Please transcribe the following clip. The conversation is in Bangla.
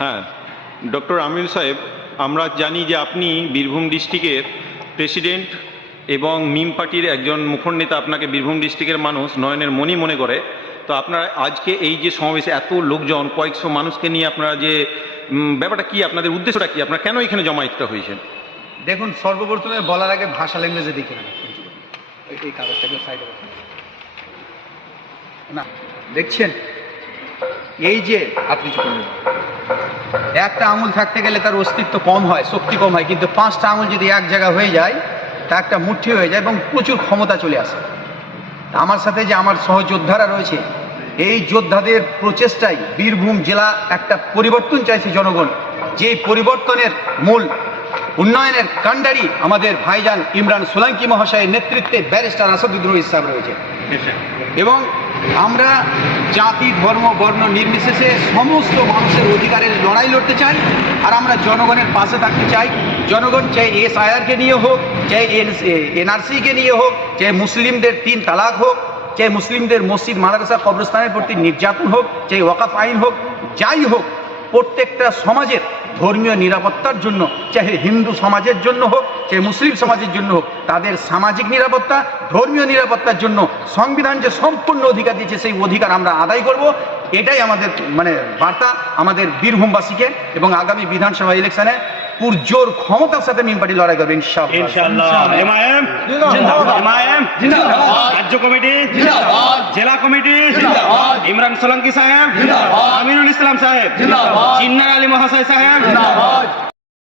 হ্যাঁ, ডক্টর আমির সাহেব, আমরা জানি যে আপনি বীরভূম ডিস্ট্রিক্টের প্রেসিডেন্ট এবং মিম পার্টির একজন মুখর নেতা। আপনাকে বীরভূম ডিস্ট্রিক্টের মানুষ নয়নের মণি মনে করে। তো আপনারা আজকে এই যে সমাবেশে এত লোকজন, কয়েকশো মানুষকে নিয়ে আপনারা যে ব্যাপারটা কি, আপনাদের উদ্দেশ্যটা কি, আপনারা কেন এখানে জমায়েতটা হয়েছেন? দেখুন, সর্বপ্রথমে বলার আগে ভাষা ল্যাঙ্গুয়েজে দেখি না, এই কাগজটাকে সাইডে না দেখছেন, এই যে আপনি একটা আঙুল থাকতে গেলে তার অস্তিত্ব কম হয়, শক্তি কম হয়, কিন্তু 5টা আঙুল যদি এক জায়গা হয়ে যায় তা একটা মুঠি হয়ে যায় এবং প্রচুর ক্ষমতা চলে আসে। আমার সাথে যে আমার সহযোদ্ধারা রয়েছে, এই যোদ্ধাদের প্রচেষ্টায় বীরভূম জেলা একটা পরিবর্তন চাইছে জনগণ। যে পরিবর্তনের মূল উন্নয়নের কাণ্ডারি আমাদের ভাইজান ইমরান সোলাঙ্কি মহাশয়ের নেতৃত্বে ব্যারিস্টার আসাদুদ্দৌলা ইসলাম রয়েছে। এবং আমরা জাতি, ধর্ম, বর্ণ নির্বিশেষে সমস্ত মানুষের অধিকারের লড়াই লড়তে চাই, আর আমরা জনগণের পাশে থাকতে চাই। জনগণ চাই SIR-কে নিয়ে হোক, চাই NRC-কে নিয়ে হোক, চাই মুসলিমদের 3 তালাক হোক, চাই মুসলিমদের মসজিদ মাদ্রাসা কবরস্থানের প্রতি নির্যাতন হোক, চাই ওয়াকাফ আইন হোক, যাই হোক, প্রত্যেকটা সমাজের ধর্মীয় নিরাপত্তার জন্য, চাহে হিন্দু সমাজের জন্য হোক, চাহে মুসলিম সমাজের জন্য হোক, তাদের সামাজিক নিরাপত্তা, ধর্মীয় নিরাপত্তার জন্য সংবিধান যে সম্পূর্ণ অধিকার দিয়েছে, সেই অধিকার আমরা আদায় করব। এটাই আমাদের বার্তা আমাদের বীরভূমবাসীকে। এবং আগামী বিধানসভা ইলেকশনে পুরজোর ক্ষমতার সাথে মিম পার্টি লড়াই করবে ইনশাআল্লাহ। এমআইএম রাজ্য কমিটি, জেলা কমিটি, ইমরান সোলাঙ্কি সাহেব, আমিনুল ইসলাম সাহেব, জিন্নার আলী মহাশয় সাহেব।